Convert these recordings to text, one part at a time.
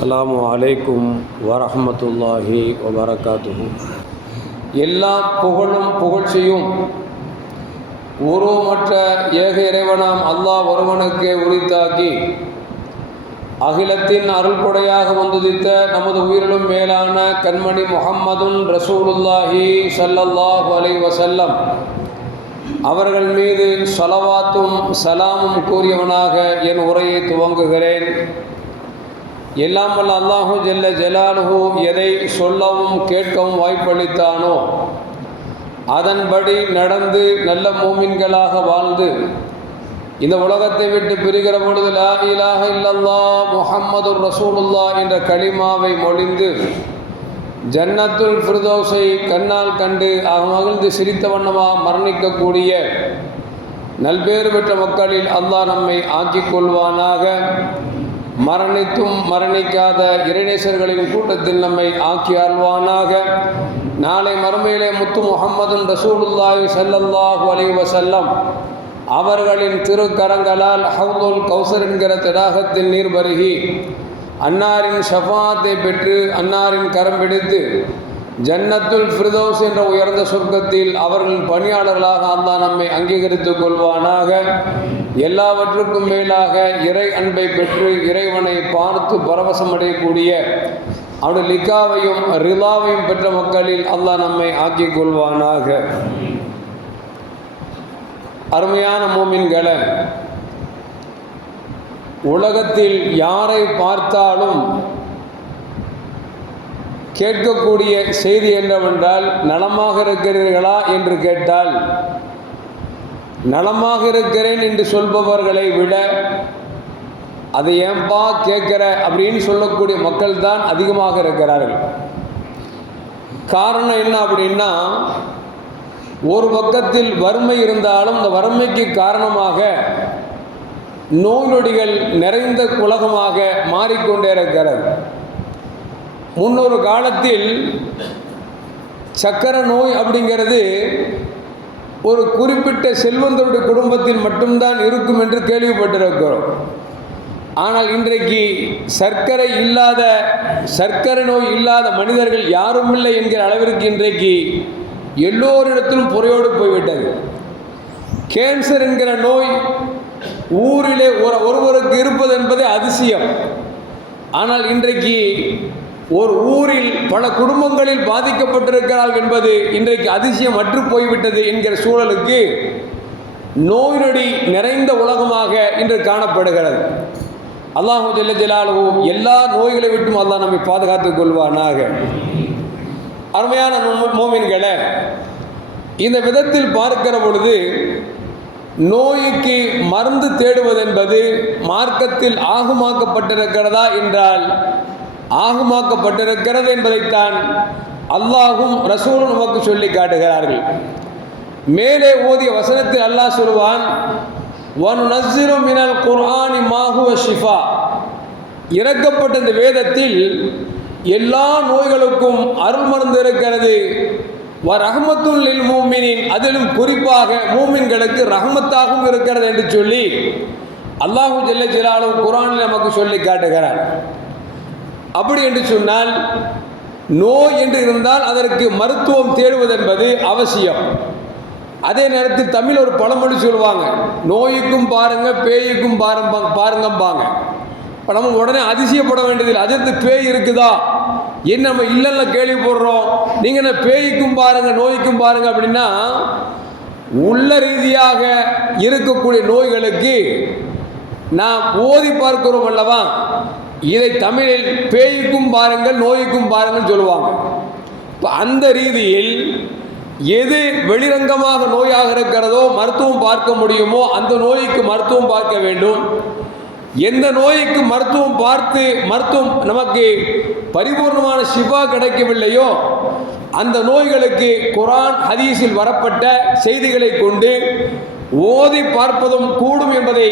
அஸ்ஸலாமு அலைக்கும் வரஹ்மத்துல்லாஹி வபரகாத்துஹு. எல்லா புகழும் புகழ்ச்சியும் உருவமற்ற ஏக இறைவனாம் அல்லாஹ் ஒருவனுக்கே உரித்தாக்கி அகிலத்தின் அருள்கொடையாக வந்துதித்த நமது உயிரிலும் மேலான கண்மணி முஹம்மதுன் ரசூலுல்லாஹி ஸல்லல்லாஹு அலைஹி வஸல்லம் அவர்கள் மீது ஸலவாத்தும் சலாமும் கூறியவனாக என் உரையை துவங்குகிறேன். எல்லாம் வல்ல அல்லாஹு ஜல்ல ஜலாலுஹு எதை சொல்லவும் கேட்கவும் வாய்ப்பளித்தானோ அதன்படி நடந்து நல்ல மூமின்களாக வாழ்ந்து இந்த உலகத்தை விட்டு பிரிகிற பொழுது லா இலாஹ இல்லல்லாஹ் முஹம்மதுர் ரசூலுல்லாஹ் என்ற கலிமாவை மொழிந்து ஜன்னத்துல் ஃபிர்தௌஸை கண்ணால் கண்டு மகிழ்ந்து சிரித்த வண்ணமாக மரணிக்கக்கூடிய நல்பேறு பெற்ற மக்களில் அல்லாஹ் நம்மை ஆக்கிக் கொள்வானாக. மரணித்தும் மரணிக்காத இறைநேசர்களின் கூட்டத்தில் நம்மை ஆக்கி அருள்வானாக. நாளை மறுமையிலே முத்து முஹம்மதுன் ரசூலுல்லாஹி ஸல்லல்லாஹு அலைஹி வஸல்லம் அவர்களின் திருக்கரங்களால் ஹவ்லுல் கௌசர் என்கிற தடாகத்தில் நீர் பருகி அன்னாரின் ஷஃபாத்தை பெற்று அன்னாரின் கரம் பிடித்து ஜன்னத்துல் ஃபிர்தௌஸ் என்ற உயர்ந்த சொர்க்கத்தில் அவர்களின் பணியாளர்களாக அல்லாஹ் நம்மை அங்கீகரித்துக் கொள்வானாக. எல்லாவற்றுக்கும் மேலாக இறை அன்பை பெற்று இறைவனை பார்த்து பரவசம் அடையக்கூடிய அவருடைய லிகாவையும் ரிலாவையும் பெற்ற மக்களில் அல்லாஹ் நம்மை ஆக்கிக் கொள்வானாக. அருமையான மோமின்களே, உலகத்தில் யாரை பார்த்தாலும் கேட்கக்கூடிய செய்தி என்னவென்றால், நலமாக இருக்கிறீர்களா என்று கேட்டால் நலமாக இருக்கிறேன் என்று சொல்பவர்களை விட அதை ஏன்பா கேட்கிற அப்படின்னு சொல்லக்கூடிய மக்கள் தான் அதிகமாக இருக்கிறார்கள். காரணம் என்ன அப்படின்னா, ஒரு பக்கத்தில் வறுமை இருந்தாலும் இந்த வறுமைக்கு காரணமாக நோய் நொடிகள் நிறைந்த உலகமாக மாறிக்கொண்டே இருக்கிறது. முன்னொரு காலத்தில் சக்கரை நோய் அப்படிங்கிறது ஒரு குறிப்பிட்ட செல்வந்தருடைய குடும்பத்தில் மட்டும்தான் இருக்கும் என்று கேள்விப்பட்டிருக்கிறோம். ஆனால் இன்றைக்கு சர்க்கரை நோய் இல்லாத மனிதர்கள் யாரும் இல்லை என்கிற அளவிற்கு இன்றைக்கு எல்லோரிடத்திலும் புறையோடு போய்விட்டது. கேன்சர் என்கிற நோய் ஊரிலே ஒருவருக்கு இருப்பது என்பதே அதிசயம். ஆனால் இன்றைக்கு ஒரு ஊரில் பல குடும்பங்களில் பாதிக்கப்பட்டிருக்கிறார்கள் என்பது இன்றைக்கு அதிசயம் அற்று போய்விட்டது என்கிற சூழலுக்கு நோய் நொடி நிறைந்த உலகமாக இன்று காணப்படுகிறது. அல்லாஹு ஜல்ல ஜலாலுஹு எல்லா நோய்களை விட்டும் அல்லாஹ் நம்மை பாதுகாத்துக் கொள்வானாக. அருமையான மோமின்களே, இந்த விதத்தில் பார்க்கிற பொழுது நோய்க்கு மருந்து தேடுவதென்பது மார்க்கத்தில் ஆகுமாக்கப்பட்டிருக்கிறதா என்றால் ஆகுமாக்கப்பட்டிருக்கிறது என்பதைத்தான் அல்லாஹும் ரசூலும் நமக்கு சொல்லி காட்டுகிறார்கள். மேலே ஓதிய வசனத்தில் அல்லாஹ் சொல்வான், வனுனஸ்ஸிலு மினல் குர்ஆனி மா ஹுவ ஷிஃபா. இறக்கப்பட்ட இந்த வேதத்தில் எல்லா நோய்களுக்கும் அருள் மருந்து இருக்கிறது. ரஹ்மத்துல் லில் மூமினின், அதிலும் குறிப்பாக மூமின்களுக்கு ரஹ்மத்தாகவும் இருக்கிறது என்று சொல்லி அல்லாஹு ஜல்ல ஜலாலுஹு குர்ஆனில் நமக்கு சொல்லி காட்டுகிறார். அப்படி என்று சொன்னால், நோய் என்று இருந்தால் அதற்கு மருத்துவம் தேடுவது என்பது அவசியம். அதே நேரத்தில் தமிழ் ஒரு பழமொழி சொல்லுவாங்க, நோய்க்கும் பாருங்க பேய்க்கும் பாருங்கம்பாங்க. இப்போ நம்ம உடனே அதிசயப்பட வேண்டியதில்லை. அதற்கு பேய் இருக்குதா என்ன நம்ம இல்லைல்ல கேள்வி போடுறோம். நீங்கள் என்ன பேய்க்கும் பாருங்க நோய்க்கும் பாருங்க அப்படின்னா, உள்ள ரீதியாக இருக்கக்கூடிய நோய்களுக்கு நாம் ஓதி பார்க்கிறோம் அல்லவா, இதை தமிழில் பேய்க்கும் பாருங்கள் நோய்க்கும் பாருங்கள் சொல்லுவாங்க. இப்போ அந்த ரீதியில் எது வெளிரங்கமாக நோயாக இருக்கிறதோ மருத்துவம் பார்க்க முடியுமோ அந்த நோய்க்கு மருத்துவம் பார்க்க வேண்டும். எந்த நோய்க்கு மருத்துவம் நமக்கு பரிபூர்ணமான ஷிஃபா கிடைக்கவில்லையோ அந்த நோய்களுக்கு குர்ஆன் ஹதீஸில் வரப்பட்ட செய்திகளை கொண்டு ஓதி பார்ப்பதும் கூடும் என்பதை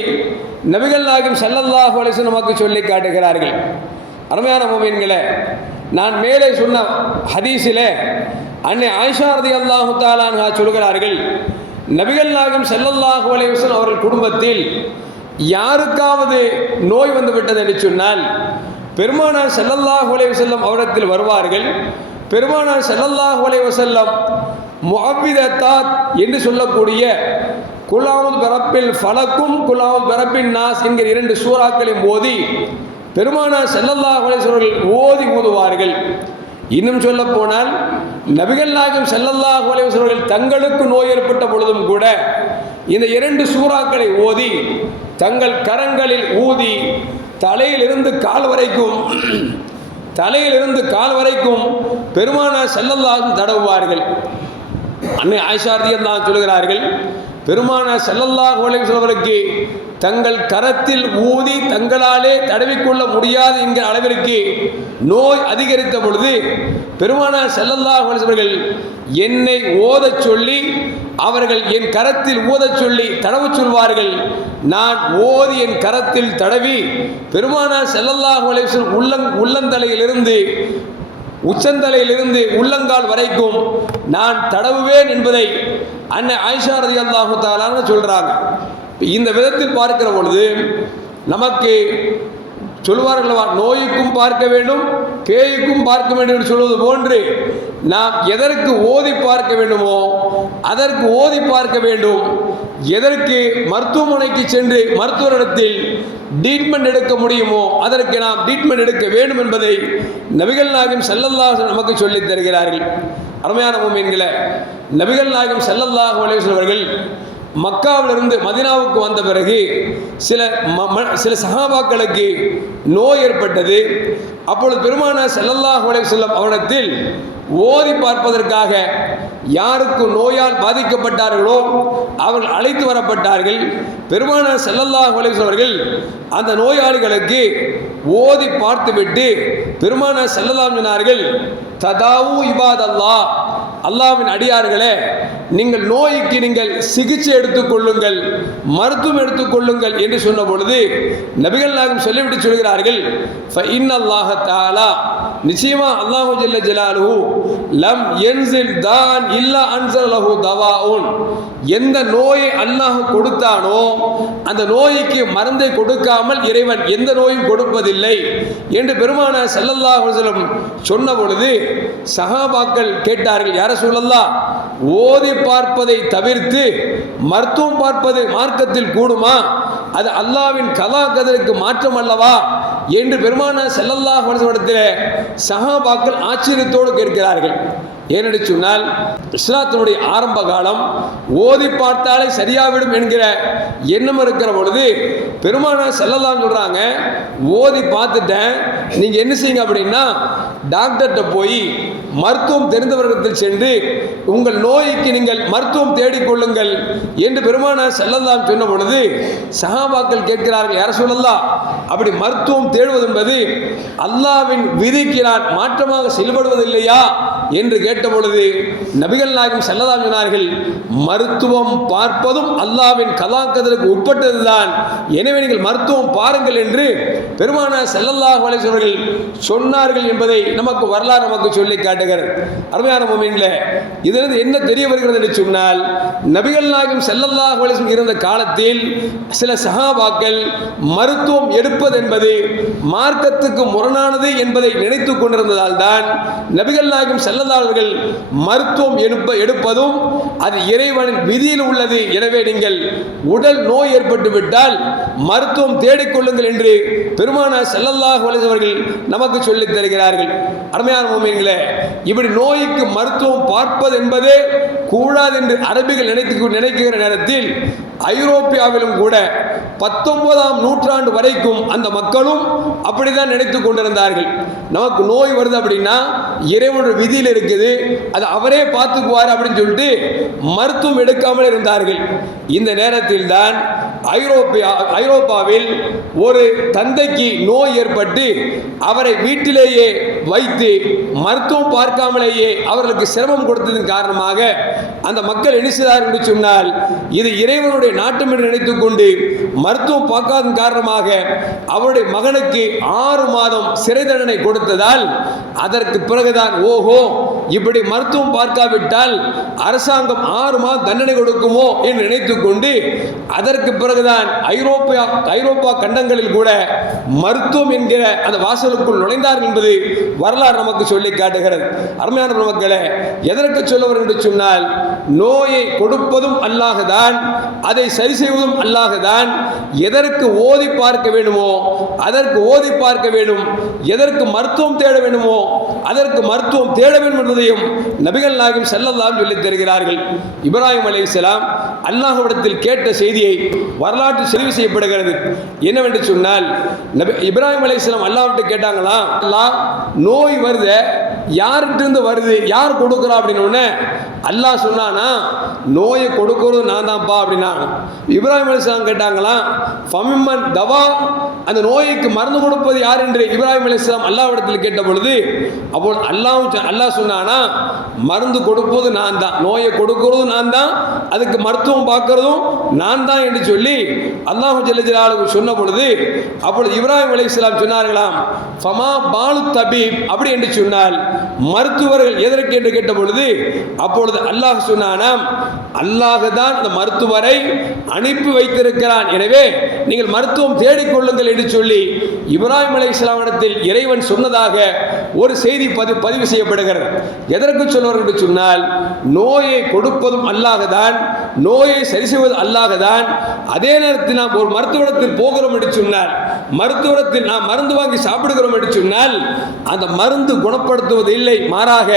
நபிகள் நாயகம் ஸல்லல்லாஹு அலைஹி வஸல்லம் நமக்கு சொல்லி காட்டுகிறார்கள். அருமையான முஃமின்களே, நான் மேலே சொன்ன ஹதீஸிலே அன்னை ஆயிஷா ரலியல்லாஹு தஆலா அன்ஹா சொல்கிறார்கள், நபிகள் நாயகம் ஸல்லல்லாஹு அலைஹி வஸல்லம் அவர்கள் குடும்பத்தில் யாருக்காவது நோய் வந்து விட்டது என்று சொன்னால் பெருமானார் ஸல்லல்லாஹு அலைஹி வஸல்லம் அவரிடத்தில் வருவார்கள். பெருமானார் ஸல்லல்லாஹு அலைஹி வஸல்லம் முஅவ்விதத்தாத் என்று சொல்லக்கூடிய குல் பிரப்பில் ஃபலக்கும் குல் பிரப்பின் நாஸ் என்கிற 2 சூறாக்களையும் ஓதி பெருமானார் ஸல்லல்லாஹு அலைஹி வஸல்லம் ஓதி ஊதுவார்கள். இன்னும் சொல்ல போனால் நபிகள் நாயகம் ஸல்லல்லாஹு அலைஹி வஸல்லம் தங்களுக்கு நோய் ஏற்பட்ட பொழுதும் கூட இந்த 2 சூறாக்களை ஓதி தங்கள் கரங்களில் ஊதி தலையிலிருந்து கால் வரைக்கும் பெருமானார் ஸல்லல்லாஹு தடவுவார்கள். அன்னை ஆயிஷா ரலியல்லாஹு சொல்கிறார்கள், பெருமானார் ஸல்லல்லாஹு அலைஹி வஸல்லம் தங்கள் கரத்தில் ஊதி தங்களாலே தடவிக்கொள்ள முடியாது என்கிற அளவிற்கு நோய் அதிகரித்த பொழுது பெருமானார் ஸல்லல்லாஹு அலைஹி வஸல்லம் என்னை ஓதச் சொல்லி அவர்கள் என் கரத்தில் ஊதச் சொல்லி தடவு சொல்வார்கள். நான் ஓதி என் கரத்தில் தடவி பெருமானார் ஸல்லல்லாஹு அலைஹி வஸல்லம் உள்ளந்தலையிலிருந்து உச்சந்தலையிலிருந்து உள்ளங்கால் வரைக்கும் நான் தடவுவேன் என்பதை அன்னை ஆயிஷா ரலியல்லாஹு தஆலா சொல்றாங்க. இந்த விதத்தில் பார்க்கிற பொழுது நமக்கு சொல்வார்களவா, நோய்க்கும் பார்க்க வேண்டும் பேய்க்கும் பார்க்க வேண்டும் என்று சொல்வது போன்று நாம் எதற்கு ஓதி பார்க்க வேண்டுமோ அதற்கு ஓதி பார்க்க வேண்டும். எதற்கு மருத்துவமனைக்கு சென்று மருத்துவரிடத்தில் ட்ரீட்மெண்ட் எடுக்க முடியுமோ அதற்கு நாம் ட்ரீட்மெண்ட் எடுக்க வேண்டும் என்பதை நபிகள் நாயகம் ஸல்லல்லாஹு அலைஹி வஸல்லம் நமக்கு சொல்லித் தருகிறார்கள். அருமையான முஃமின்களே, நபிகள் நாயகம் ஸல்லல்லாஹு அலைஹி வஸல்லம் அவர்கள் மக்காவிலிருந்து மதீனாவுக்கு வந்த பிறகு சில சஹாபாக்களுக்கு நோய் ஏற்பட்டது. அப்பொழுது பெருமானார் ஸல்லல்லாஹு அலைஹி வஸல்லம் அவரிடத்தில் ஓதி பார்ப்பதற்காக யாருக்கு நோயால் பாதிக்கப்பட்டார்களோ அவர்கள் அழைத்து வரப்பட்டார்கள். பெருமானார் ஸல்லல்லாஹு அலைஹி வஸல்லம் அவர்கள் அந்த நோயாளிகளுக்கு ஓதி பார்த்துவிட்டு பெருமானார் ஸல்லல்லாஹு அலைஹி சொன்னார்கள், ததாவு இபாதல்லாஹ், அல்லாஹ்வின் அடியார்களே, நீங்கள் நோய்க்கு நீங்கள் சிகிச்சை எடுத்துக்கொள்ளுங்கள், மருத்துவம் எடுத்துக்கொள்ளுங்கள் என்று சொன்ன பொழுது நபிகள் நாயகம் சொல்லிவிட்டு சொல்கிறார்கள், ஃபஇன்னல்லாஹ தஆலா, நிச்சயமா அல்லாஹு ஜல்ல ஜலாலுஹு லம் யன்ஸில் தான் இல்லா அன்ஸல லஹு தவாஉன், எந்த நோயை அல்லாஹ் கொடுத்தானோ அந்த நோய்க்கு மருந்தை கொடுக்காமல் இறைவன் எந்த நோயும் கொடுப்பதில்லை என்று பெருமானார் ஸல்லல்லாஹு அலைஹி வஸல்லம் சொன்ன பொழுது சஹாபாக்கள் கேட்டார்கள், யா ரசூலல்லாஹ், ஓதி பார்ப்பதை தவிர்த்து மருத்துவம் பார்ப்பது மார்க்கத்தில் கூடுமா? அது அல்லாஹ்வின் கலா கதருக்கு மாற்றம் அல்லவா என்று பெருமானார் ஸல்லல்லாஹு அலைஹி வஸல்லம் சஹாபாக்கள் ஆச்சரியத்தோடு கேட்கிறார்கள். ஏனென்று சொன்னால் இஸ்லாத்தினுடைய ஆரம்ப காலம் ஓதி பார்த்தாலே சரியாவிடும் என்கிற எண்ணம் இருக்கிற பொழுது பெருமானார் ஸல்லல்லாஹு அலைஹி சொல்றாங்க, ஓதி பார்த்துட்டேன், நீங்க என்ன செய்யுங்க அப்படின்னா டாக்டர்கிட்ட போய் மருத்துவம் தெரிந்தவர்களிடத்தில் சென்று உங்கள் நோய்க்கு நீங்கள் மருத்துவம் தேடிக்கொள்ளுங்கள் என்று பெருமானார் ஸல்லல்லாஹு அலைஹி சொன்ன பொழுது சஹாபாக்கள் கேட்கிறார்கள், யா ரசூலல்லாஹ், அப்படி மருத்துவம் தேடுவது என்பது அல்லாஹ்வின் விதிக்கு நான் மாற்றமாக செயல்படுவதில்லையா என்று கேட்ட பொழுது நபிகள் நாயகம் ஸல்லல்லாஹு அலைஹி சொன்னார்கள், மருத்துவம் பார்ப்பதும் அல்லாஹ்வின் கலாக்கதற்கு உட்பட்டதுதான், எனவே நீங்கள் மருத்துவம் பாருங்கள் என்று பெருமானார் ஸல்லல்லாஹு அலைஹி வஸல்லம் சொன்னார்கள் என்பதை நமக்கு வரலாறு நமக்கு சொல்லி காட்டுகிறது. அருமையான முஃமின்களே, இதிலிருந்து என்ன தெரிய வருகிறது என்று சொன்னால், நபிகள் நாயகம் ஸல்லல்லாஹு அலைஹி வஸல்லம் இருந்த காலத்தில் சில சஹாபாக்கள் மருத்துவம் எடுப்பது என்பது மார்க்கத்துக்கு முரணானது என்பதை நினைத்துக் கொண்டிருந்ததால் தான் நபிகள் நாயகம் ஸல்லல்லாஹு அலைஹி வஸல்லம் மருத்துவம் எடுப்பதும் அது இறைவனின் விதியில் உள்ளது, எனவே நீங்கள் உடல் நோய் ஏற்பட்டு விட்டால் மருத்துவம் தேடிக்கொள்ளுங்கள் என்று பெருமானார் ஸல்லல்லாஹு அலைஹி வஸல்லம் அவர்கள் நமக்கு சொல்லித் தருகிறார்கள். அருமையான முஃமின்களே, இப்படி நோய்க்கு மருத்துவம் பார்ப்பது என்பதே கூடாது என்று அரபிகள் நினைக்கிற நேரத்தில் ஐரோப்பியாவிலும் கூட 19ஆம் நூற்றாண்டு வரைக்கும் அந்த மக்களும் அப்படிதான் நினைத்துக் கொண்டிருந்தார்கள். நமக்கு நோய் வருது அப்படின்னா இறைவனுடைய விதியில் இருக்குது, அது அவரே பார்த்துக்குவார் அப்படின்னு சொல்லிட்டு மருத்துவம் எடுக்காமல் இருந்தார்கள். இந்த நேரத்தில் தான் ஐரோப்பாவில் ஒரு தந்தைக்கு நோய் ஏற்பட்டு அவரை வீட்டிலேயே வைத்து மருத்துவம் பார்க்காமலேயே அவர்களுக்கு சிரமம் கொடுத்ததன் காரணமாக அந்த மக்கள் என்ன செய்தார்கள் என்று சொன்னால், இது இறைவனுடைய நாட்டம் என்று நினைத்துக் கொண்டு மருத்துவம் பார்க்காதன் காரணமாக அவருடைய மகனுக்கு 6 மாதம் சிறை தண்டனை கொடுத்ததால் அதற்கு பிறகுதான் ஓஹோ இப்படி மருத்துவம் பார்க்காவிட்டால் அரசாங்கம் 6 மாதம் தண்டனை கொடுக்குமோ என்று நினைத்துக் கொண்டு அதற்கு பிறகுதான் ஐரோப்பா கண்டங்களில் கூட மருத்துவம் என்கிற அந்த வாசலுக்குள் நுழைந்தார்கள் என்பது வரலாறு நமக்கு சொல்லி காட்டுகிறது. அருமையான மக்களே, எதற்கு சொல்லவர் என்று சொன்னால், நோயை கொடுப்பதும் அல்லாஹ்தான், அதை சரி செய்வதும் அல்லாஹ்தான். எதற்கு ஓதி பார்க்க வேண்டுமோ அதற்கு ஓதி பார்க்க வேண்டும், எதற்கு மருத்துவம் தேட வேண்டுமோ அதற்கு மருத்துவம் தேட வேண்டும் என்பதையும் நபிகள் நாயகம் ஸல்லல்லாஹு அலைஹி சொல்லித் தருகிறார்கள். இப்ராஹிம் அலைஹிஸ்ஸலாம் அல்லாஹ்விடத்தில் கேட்ட செய்தியை வரலாற்று பதிவு செய்யப்படுகிறது. என்னவென்று சொன்னால், இப்ராஹிம் அலைஹிஸ்ஸலாம் அல்லாஹ்விட்ட கேட்டாங்களா, அல்லாஹ் நோய் வருது, யார்கிட்ட வருது, யார் கொடுக்குறா அப்படின்னு அல்லாஹ் சொன்னானா, நோயை கொடுக்கிறது நான் தான்ப்பா அப்படின்னா. இப்ராஹிம் அலைஹிஸ்ஸலாம் கேட்டாங்களா, ஃபமிம்மன் தவா, அந்த நோய்க்கு மருந்து கொடுப்பது யார் என்று இப்ராஹிம் அலைஹிஸ்ஸலாம் அல்லாஹ்விடத்தில் கேட்ட பொழுது அப்போது அல்லாஹ் சொன்னானா, மருந்து கொடுப்பது நான் தான், நோயை கொடுக்கிறது நான் தான், அதுக்கு மருத்துவம் பார்க்கறதும் நான் தான் என்று சொல்லி அல்லாஹ் ஜல்ல ஜலாலுஹு சொன்ன பொழுது அப்பொழுது இப்ராஹிம் அலைஹிஸ்ஸலாம் சொன்னார்களாம், ஃபமா பாலு தபீப், அப்படி என்று சொன்னால் மருத்துவர்கள் எதற்கு என்று கேட்ட பொழுது அப்பொழுது அல்லாஹ் சொன்னானாம், அல்லாஹ் தான் அந்த மருத்துவரை அனுப்பி வைத்திருக்கிறான், எனவே நீங்கள் மருத்துவம் தேடிக்கொள்ளுங்கள் என்று சொல்லி இப்ராஹிம் அலைஹிஸ்ஸலாமிடத்தில் இறைவன் சொன்னதாக ஒரு செய்தி பதிவு செய்யப்படுகிறது. எதற்கு சொல்வார்கள் என்று சொன்னால், நோயை கொடுப்பதும் அல்லாஹ் தான், நோயை சரி செய்வது அல்லாஹ் தான். அதே நேரத்தில் நாம் ஒரு மருத்துவத்தில் போகிறோம் என்று சொன்னால், மருத்துவத்தில் நாம் மருந்து வாங்கி சாப்பிடுகிறோம் என்று சொன்னால், அந்த மருந்து குணப்படுத்துவது இல்லை, மாறாக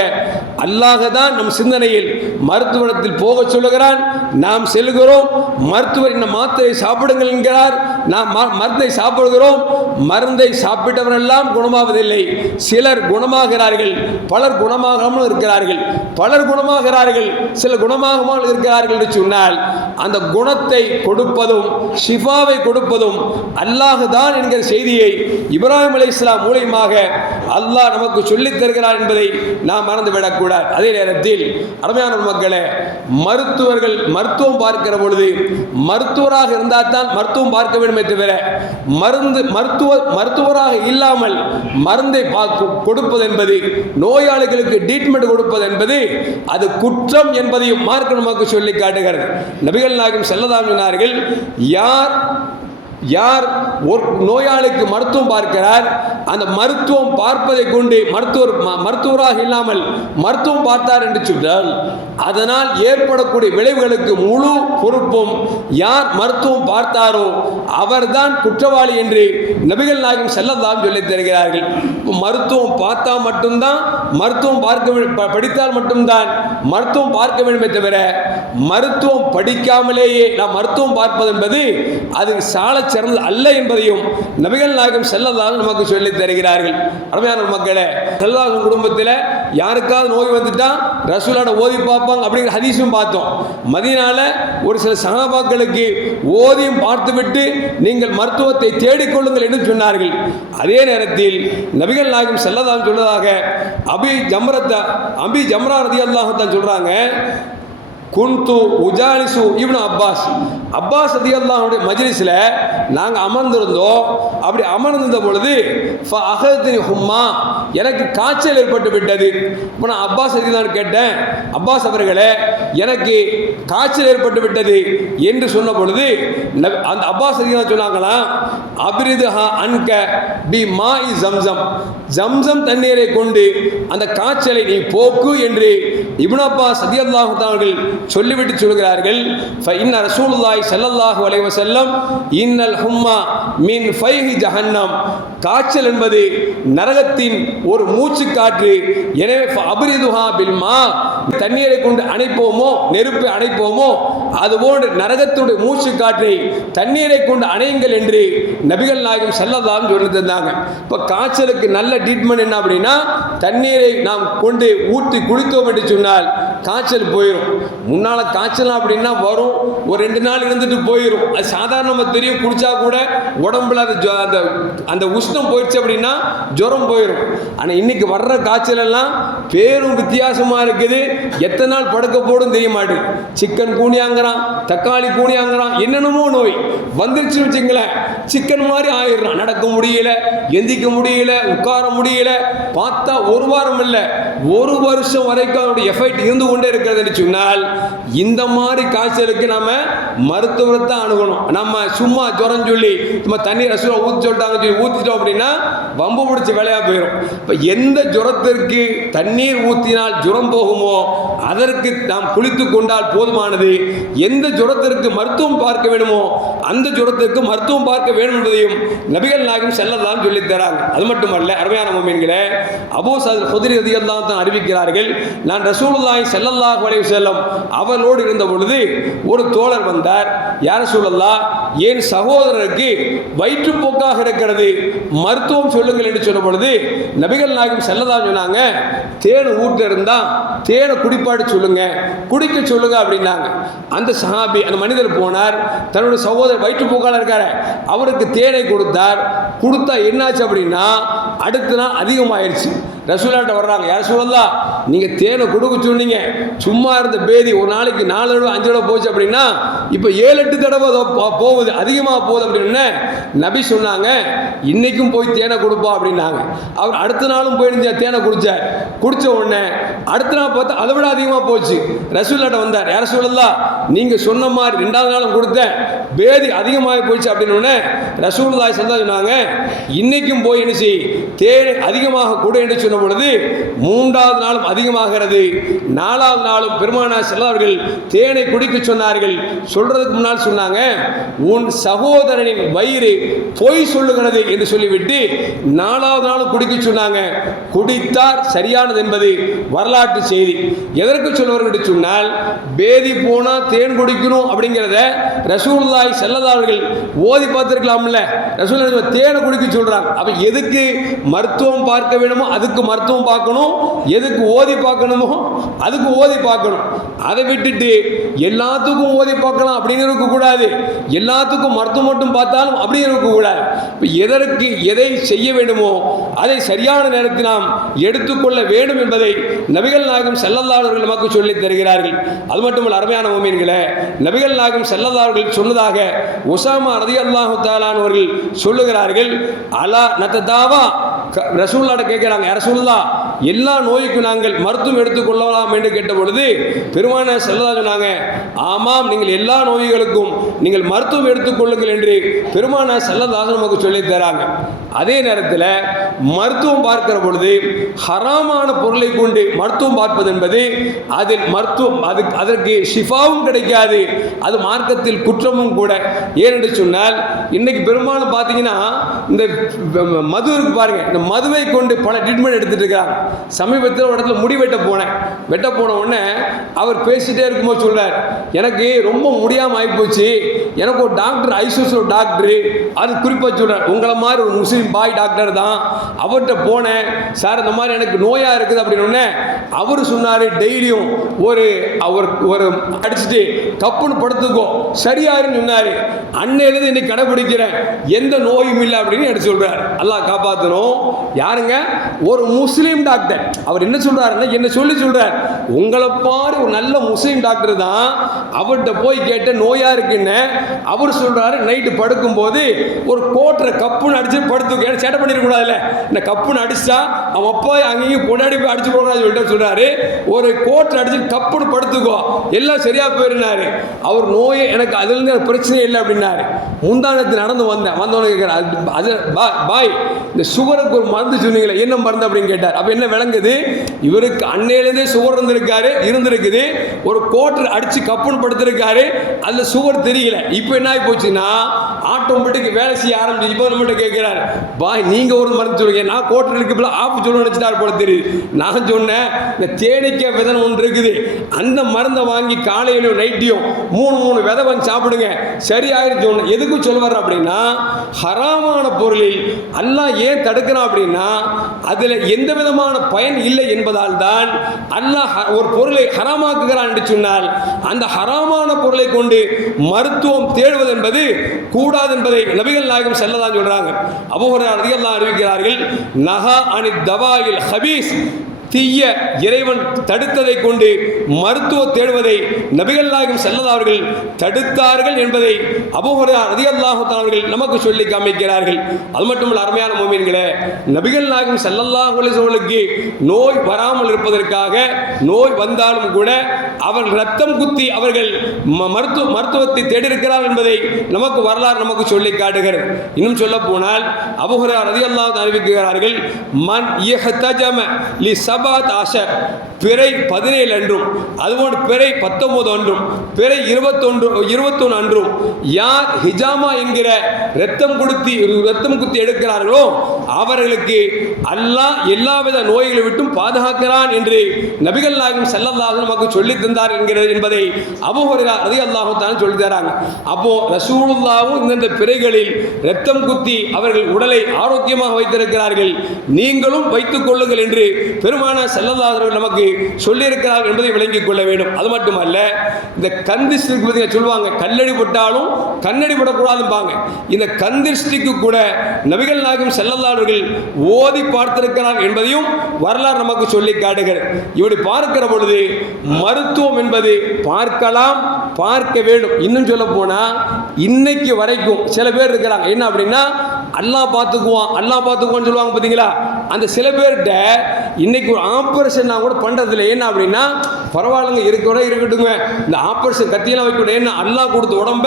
அல்லாஹ் தான் நம் சிந்தனையில் மருத்துவத்தில் போக சொல்லுகிறான், நாம் செல்கிறோம், மருத்துவர் இந்த மாத்திரை சாப்பிடுங்கள் என்கிறார், நாம் மருந்தை சாப்பிடுகிறோம், மருந்தை சாப்பிட்டவரெல்லாம் குணமாவதில்லை. சிலர் குணமாகிறார்கள், பலர் குணமாகாமல் இருக்கிறார்கள், பலர் குணமாகிறார்கள், சிலர் குணமாகாமல் இருக்கிறார்கள் என்று சொன்னால், அந்த குணத்தை கொடுப்பதும் ஷிஃபாவை கொடுப்பதும் அல்லாஹ் தான் என்கிற செய்தியை இப்ராஹிம் அலைஹிஸ்ஸலாம் மூலமாக அல்லாஹ் நமக்கு சொல்லித் தருகிறார் என்பதை நாம் மறந்துவிடக்கூடாது. அதே நேரத்தில் அருமையான மக்களே, மருத்துவர்கள் மருத்துவம் பார்க்கிற பொழுது மருத்துவராக இருந்தால் தான் மருத்துவம் பார்க்க வேண்டுமே தவிர மருத்துவராக இல்லாமல் மருந்தை கொடுப்பது என்பது, நோயாளிகளுக்கு ட்ரீட்மெண்ட் கொடுப்பது என்பது அது குற்றம் என்பதையும் மார்க்க நமக்கு சொல்லி காட்டுகிறது. நபிகள் நாயகம் ஸல்லல்லாஹு அலைஹி சொன்னார்கள், யார் ஒரு நோயாளிக்கு மருத்துவம் பார்க்கிறார், அந்த மருத்துவம் பார்ப்பதை கொண்டு மருத்துவராக இல்லாமல் மருத்துவம் பார்த்தார் என்று சொன்னால் அதனால் ஏற்படக்கூடிய விளைவுகளுக்கு முழு பொறுப்பும் யார் மருத்துவம் பார்த்தாரோ அவர்தான் குற்றவாளி என்று நபிகள் நாயகம் ஸல்லல்லாஹு அலைஹி சொல்லித் தருகிறார்கள். மருத்துவம் பார்த்தா மட்டும்தான் மருத்துவம் படித்தால் மட்டும்தான் மருத்துவம் பார்க்க வேண்டுமே தவிர மருத்துவம் படிக்காமலேயே நாம் மருத்துவம் பார்ப்பது என்பது அது சால சிறந்தது அல்ல என்பதையும் நபிகள் நாயகம் ஸல்லல்லாஹு அலைஹி நமக்கு சொல்லித் தருகிறார்கள். அருமையான மக்களே, ஸல்லல்லாஹு குடும்பத்தில் யாருக்காவது நோய் வந்துட்டா ரசூலோட ஓதி பார்ப்பாங்க அப்படிங்கிற ஹதீஸும் பார்த்தோம். மதீனால ஒரு சில சஹாபாக்களுக்கு ஓதியும் பார்த்துவிட்டு நீங்கள் மருத்துவத்தை தேடிக்கொள்ளுங்கள் என்று சொன்னார்கள். அதே நேரத்தில் நபிகள் நாயகம் ஸல்லல்லாஹு அலைஹி சொன்னதாக அபி ஜம்ரா ரலியல்லாஹு தஆலா சொல்றாங்க, குன்து உஜாலிசு இப்னு அப்பாஸ் ரலியல்லாஹு மஜ்லிஸில் நாங்கள் அமர்ந்திருந்தோம். அப்படி அமர்ந்திருந்த பொழுது ஃபஅஹதனி ஹும்மா, எனக்கு காய்ச்சல் ஏற்பட்டு விட்டது. இப்போ நான் அப்பாஸ் ரலியல்லாஹு கேட்டேன், அப்பாஸ் அவர்களே எனக்கு காய்ச்சல் ஏற்பட்டு விட்டது என்று சொன்ன பொழுது அந்த அப்பாஸ் ரலியல்லாஹு சொன்னாங்களா, அப்ரிதுஹா அன்க பி மாஇ ஜம்சம் தண்ணீரை கொண்டு அந்த காய்ச்சலை நீ போக்கு என்று இப்னு அப்பாஸ் ரலியல்லாஹு அவர்கள் சொல்லிவிட்டு சொல்கிறார்கள். ஃபஇன்ன ரசூலுல்லாஹி ஸல்லல்லாஹு அலைஹி வஸல்லம் இன்னல் ஹும்மா மின் ஃபைஹி ஜஹன்னம், காய்ச்சல் என்பது நரகத்தின் ஒரு மூச்சு காற்று, எனவே அப்ரிதுஹா பில் மா, தண்ணீரை கொண்டு அணைப்போமோ நெருப்பை அணைப்போமோ அதுபோன்று நரகத்துடைய மூச்சு காற்றை தண்ணீரை கொண்டு அணையுங்கள் என்று நபிகள் நாயகம் ஸல்லல்லாஹு அலைஹி சொல்லி தந்தாங்க. இப்போ காய்ச்சலுக்கு நல்ல ட்ரீட்மெண்ட் என்ன அப்படின்னா, தண்ணீரை நாம் கொண்டு ஊற்றி குளித்தோம் என்று சொன்னால் காய்ச்சல் போயிடும். முன்னால் காய்ச்சல் அப்படின்னா வரும், ஒரு 2 நாள் இருந்துட்டு போயிடும். அது சாதாரண நம்ம தெரியும், குடிச்சா கூட உடம்புல அந்த உஷ்ணம் போயிடுச்சு அப்படின்னா ஜுரம் போயிடும். ஆனால் இன்னைக்கு வர்ற காய்ச்சல் எல்லாம் பேரும் வித்தியாசமாக இருக்குது. எத்தனை நாள் படுக்க போடும் தெரிய மாட்டேங்குது. சிக்கன் கூனியாங்கிறான், தக்காளி கூனியாங்கிறான், என்னென்னமோ நோய் வந்துருச்சுன்னு வச்சுங்களேன். சிக்கன் மாதிரி ஆயிடுறான். நடக்க முடியல, எந்திக்க முடியல, உட்கார முடியல. பார்த்தா ஒரு வாரம் இல்லை, 1 வருஷம் வரைக்கும் அதோட எஃபெக்ட் இருந்து கொண்டே இருக்கிறது சொன்னால் இந்த மாதிரி காய்ச்சலுக்கு நம்ம மருத்துவத்தை அணுகணும். நம்ம சும்மா ஜுரம் சொல்லி நம்ம தண்ணி ரசூலை ஊற்றி சொல்லிட்டாங்க சொல்லி ஊற்றிட்டோம் அப்படின்னா வம்பு பிடிச்ச வேலையாக போயிடும். இப்போ எந்த ஜுரத்திற்கு தண்ணீர் ஊற்றினால் ஜுரம் போகுமோ அதற்கு நாம் குளித்து கொண்டால் போதுமானது. எந்த ஜுரத்திற்கு மருத்துவம் பார்க்க வேண்டுமோ அந்த ஜுரத்திற்கு மருத்துவம் பார்க்க வேண்டும் என்பதையும் நபிகள் நாயகம் ஸல்லல்லாஹு சொல்லித் தராங்க. அது மட்டுமல்ல, அருமையான முஃமின்களே, அபூ சயீத் குத்ரி ரலியல்லாஹு அன்ஹு அறிவிக்கிறார்கள், நான் ரசூலுல்லாஹி ஸல்லல்லாஹு அலைஹி வஸல்லம் அவர்களோடு இருந்த பொழுது ஒரு தோழர் வந்தார். யா ரசூலல்லாஹ், என் சகோதரருக்கு வயிற்றுப்போக்காக இருக்கிறது, மருத்துவம் சொல்லுங்கள் என்று சொன்ன பொழுது நபிகள் நாயகம் ஸல்லல்லாஹு சொன்னாங்க, தேன் ஊட்ட இருந்தா தேனை குடிப்பாடு சொல்லுங்க, குடிக்க சொல்லுங்க அப்படின்னாங்க. அந்த சஹாபி, அந்த மனிதர் போனார், தன்னுடைய சகோதரர் வயிற்றுப்போக்காக இருக்காரு, அவருக்கு தேனை கொடுத்தார். கொடுத்தா என்னாச்சு அப்படின்னா அடுத்த நாள் அதிகமாயிருச்சு. ரசூலாட்ட வர்றாங்க, யா ரசூலல்லாஹ், நீங்கள் தேனை கொடுக்க சொன்னீங்க, சும்மா இருந்த பேதி ஒரு நாளைக்கு 4 தடவை 5 தடவை போச்சு அப்படின்னா இப்போ 7-8 தடவை போகுது, அதிகமாக போகுது அப்படின்னு நபி சொன்னாங்க. இன்னைக்கும் போய் தேனை கொடுப்பா அப்படின்னாங்க. அவர் அடுத்த நாளும் போயிருந்த தேனை குடிச்சார். குடித்த உடனே அடுத்த நாள் பார்த்தா அதை விட அதிகமாக போச்சு. ரசூலாட்ட வந்தார், யா ரசூலல்லாஹ், நீங்கள் சொன்ன மாதிரி 2வது நாளும் கொடுத்தேன், பேதி அதிகமாக போயிடுச்சு அப்படின்னு ரசூலுல்லாஹி ஸல்லல்லாஹு சொன்னாங்க, இன்னைக்கும் போய் என்ன செய், தேனை அதிகமாக கொடு என்று சொன்ன பொழுது 3வது நாளும் அதிகமாகிறது. 4வது நாளும் பெருமானார் ஸல்லல்லாஹு அலைஹி வஸல்லம் தேனை குடிக்க சொன்னார்கள். சொல்றதுக்கு முன்னால் சொன்னாங்க, உன் சகோதரனின் வயிறு பொய் சொல்லுகிறது என்று சொல்லிவிட்டு 4வது நாளும் குடிக்க சொன்னாங்க. குடித்தார், சரியானது என்பது வரலாற்று செய்தி. எதற்கு சொல்லுவார்கள் என்று சொன்னால், பேதி போனா தேன் குடிக்கணும் அப்படிங்கிறத ரசூலுல்லாஹி ஸல்லல்லாஹு அலைஹி வஸல்லம் ஓதி பார்த்திருக்கலாம்ல. ரசூலுல்லாஹி தேனை குடிக்க சொல்றாங்க. அப்ப எதுக்கு மருத்துவம் பார்க்க வேணுமோ அதுக்கு மருத்துவம் பார்க்கணும், எதுக்கு ஓதி பார்க்கணுமோ அதுக்கு ஓதி பார்க்கணும். அதை விட்டுட்டு எல்லாத்துக்கும் ஓதி பார்க்கலாம் அப்படின்னு இருக்கக்கூடாது, எல்லாத்துக்கும் மருத்துவம் மட்டும் பார்த்தாலும் அப்படின்னு இருக்கக்கூடாது. இப்போ எதற்கு எதை செய்ய வேண்டுமோ அதை சரியான நேரத்தில் நாம் எடுத்துக்கொள்ள வேண்டும் என்பதை நபிகள் நாயகம் ஸல்லல்லாஹு அலைஹி வஸல்லம் நமக்கு சொல்லித் தருகிறார்கள். அது மட்டுமல்ல, அருமையான முஃமின்களே, நபிகள் நாயகம் ஸல்லல்லாஹு அலைஹி வஸல்லம் சொன்னதாக உஸாமா ரலியல்லாஹு தஆலா அவர்கள் சொல்லுகிறார்கள், அலா நததாவா. ரசூலுல்லாஹ் கேட்கிறாங்க, யா ரசூலுல்லாஹ், எல்லா நோய்க்கும் நாங்கள் மருத்துவம் எடுத்துக்கொள்ளலாம் என்று கேட்ட பொழுது பெருமானார் ஸல்லல்லாஹு சொன்னாங்க, ஆமாம், நீங்கள் எல்லா நோய்களுக்கும் நீங்கள் மருத்துவம் எடுத்துக்கொள்ளுங்கள் என்று பெருமானார் ஸல்லல்லாஹு நமக்கு சொல்லித் தராங்க. அதே நேரத்தில் மருத்துவம் பார்க்கிற பொழுது ஹராமான பொருளை கொண்டு மருத்துவம் பார்ப்பது என்பது அதில் மருத்துவம் அதற்கு ஷிஃபாவும் கிடைக்காது, அது மார்க்கத்தில் குற்றமும் கூட. ஏனென்று சொன்னால் இன்னைக்கு பெரும்பாலும் பார்த்தீங்கன்னா இந்த மது இருக்கு பாருங்க, இந்த மதுவை கொண்டு பல ட்ரீட்மெண்ட் எடுத்துட்டு இருக்காங்க. சமீபத்தில் ஒரு இடத்துல முடி வெட்ட போன உடனே அவர் பேசிட்டே இருக்கும்போது சொல்றார், எனக்கு ரொம்ப முடியாமல் ஆகிப்போச்சு, எனக்கு ஒரு டாக்டர் ஐசியூ டாக்டர் அது குறிப்பாக சொல்றார், உங்களை மாதிரி ஒரு முஸ்லீம் பாய் டாக்டர் தான், அவர்கிட்ட போனேன், சார் இந்த மாதிரி எனக்கு நோயாக இருக்குது அப்படின்னு அவர் சொன்னார், டெய்லியும் ஒரு அடிச்சுட்டு கப்புன்னு படுத்துக்கோ சரியாருன்னு சொன்னார். அன்னையிலிருந்து இன்னைக்கு கடைபிடிக்கிறேன், எந்த நோயும் இல்லை அப்படின்னு எடுத்து சொல்றார். அல்லாஹ் காப்பாற்றணும். யாருங்க? ஒரு முஸ்லீம் டாக்டர். அவர் என்ன சொல்றாருன்னா, என்ன சொல்லி சொல்றார், உங்களை பாரு ஒரு நல்ல முஸ்லீம் டாக்டர் தான், அவர்கிட்ட போய் கேட்ட நோயா இருக்குன்னு அவர் சொல்றாரு. நைட்டு படுக்கும்போது ஒரு கோட்டரை கப்புன்னு அடிச்சு படுத்து சேட்டை பண்ணிடக்கூடாதுல்ல, இந்த கப்புன்னு அடிச்சா அவன் அப்பா அங்கேயும் பொண்டாடி போய் அடிச்சு போடாது சொல்லிட்டு சொல்றாரு, ஒரு கோட்டரை அடிச்சு கப்புன்னு படுத்துக்கோ எல்லாம் சரியா போயிருந்தாரு. அவர் நோயை எனக்கு அதுல இருந்து பிரச்சனையே இல்லை அப்படின்னாரு. முந்தானத்து நடந்து வந்தவன கேட்கிறார், அது பாய் இந்த சுகருக்கு ஒரு மருந்து சொன்னீங்களே, என்ன மருந்து அப்படின்னு கேட்டார். அப்ப என்ன விளங்குது, இவருக்கு அன்னையிலேருந்தே சுகர் இருந்திருக்குது, ஒரு கோட்டர் அடிச்சு கப்புன்னு படுத்திருக்காரு, அதுல சுகர் தெரியல. இப்போ என்ன ஆகி போச்சுன்னா ஆட்டோமேட்டிக் வேலை செய்ய ஆரம்பிச்சு. இப்போ நம்மகிட்ட கேட்கிறார், பாய் நீங்க ஒரு மருந்து சொல்லுங்க, நான் கோட்டர் இருக்கு ஆப்பு சொல்ல நினைச்சிட்டாரு போல தெரியுது. நான் சொன்னேன், இந்த தேனீக்காய் விதை ஒன்று இருக்குது, அந்த மருந்தை வாங்கி காலையிலும் நைட்டியும் 3 விதை வாங்கி சாப்பிடுங்க சரியாயிரும் சொன்னேன். எதுக்கு சொல்லுவார் அப்படின்னா, ஹராமான பொருளில் அல்லாஹ் ஏன் தடுக்கிறான் அப்படின்னா, அதுல எந்த விதமான போதுமான பயன் இல்லை என்பதால் தான் அல்லாஹ் ஒரு பொருளை ஹராமாக்குகிறான் என்று சொன்னால் அந்த ஹராமான பொருளை கொண்டு மருத்துவம் தேடுவது என்பது கூடாது என்பதை நபிகள் நாயகம் ஸல்லல்லாஹு சொல்றாங்க. அபூ ஹுரைரா ரலியல்லாஹு அறிவிக்கிறார்கள், நஹா அனி தவாயில் ஹபீஸ், தீய இறைவன் தடுத்ததை கொண்டு மருத்துவ தேடுவதை நபிகள் நாயகம் ஸல்லல்லாஹு அவர்கள் தடுத்தார்கள் என்பதை அபூ ஹுரைரா ரலியல்லாஹு அவர்கள் நமக்கு சொல்லி காமிக்கிறார்கள். அது மட்டுமல்ல, அருமையான முஃமின்களே, நபிகள் நாயகம் ஸல்லல்லாஹு அலைஹி வஸல்லுக்கு நோய் வராமல் இருப்பதற்காக, நோய் வந்தாலும் கூட அவர்கள் ரத்தம் குத்தி அவர்கள் மருத்துவத்தை தேடியிருக்கிறார் என்பதை நமக்கு வரலாறு நமக்கு சொல்லி காட்டுகிறது. இன்னும் சொல்ல போனால் அபூ ஹுரைரா ரலியல்லாஹு அறிவிக்கிறார்கள், மன் யஹ்தஜம லி சபாத் ஆஷர், பிறை 17 அன்றும், அதுபோன்று பிறை 19 அன்றும், பிறை 21 அன்றும் யார் ஹிஜாமா என்கிற ரத்தம் குத்தி எடுக்கிறார்களோ அவர்களுக்கு அல்லாஹ் எல்லாவித நோய்களை விட்டும் பாதுகாக்கிறான் என்று நபிகள் நாயகம் ஸல்லல்லாஹு அலைஹி நமக்கு சொல்லி தந்தார் என்பதை அபூ ஹுரைரா ரலியல்லாஹு தஆலா சொல்லி தராங்க. அப்போ ரசூலுல்லாஹ்வும் இந்த பிறைகளில் ரத்தம் குத்தி அவர்கள் உடலை ஆரோக்கியமாக வைத்திருக்கிறார்கள், நீங்களும் வைத்துக் கொள்ளுங்கள் என்று பெருமானார் ஸல்லல்லாஹு அலைஹி நமக்கு சொல்லியிருக்கிறார் என்பதை விளங்கிக் கொள்ள வேண்டும். அது மட்டுமல்ல, இந்த கந்திஷ்டிக்கு சொல்லுவாங்க, கல்லடி பட்டாலும் கண்ணடி படக்கூடாதுப்பாங்க. இந்த கந்திஷ்டிக்கு கூட நபிகள் நாயகம் ஸல்லல்லாஹு அலைஹி ஓதி பார்த்திருக்கிறார் என்பதையும் வரலாறு நமக்கு சொல்லி காட்டுகிறது. இப்படி பார்க்கிற பொழுது மருத்துவம் என்பது பார்க்கலாம், பார்க்க வேண்டும். இன்னும் சொல்ல போனா இன்னைக்கு வரைக்கும் சில பேர் இருக்கிறாங்க, என்ன அப்படின்னா அல்லாஹ் பார்த்துக்குவான்னு சொல்லுவாங்க பார்த்தீங்களா. அந்த சில பேர்கிட்ட இன்னைக்கு ஒரு ஆப்ரேஷன் கூட பண்றதில்லை. என்ன அப்படின்னா, பரவாயில்லைங்க இருக்கட்டுங்க, இந்த ஆப்ரேஷன் கத்தியெல்லாம் வைக்கணும், ஏன்னா அல்லாஹ் கொடுத்த உடம்ப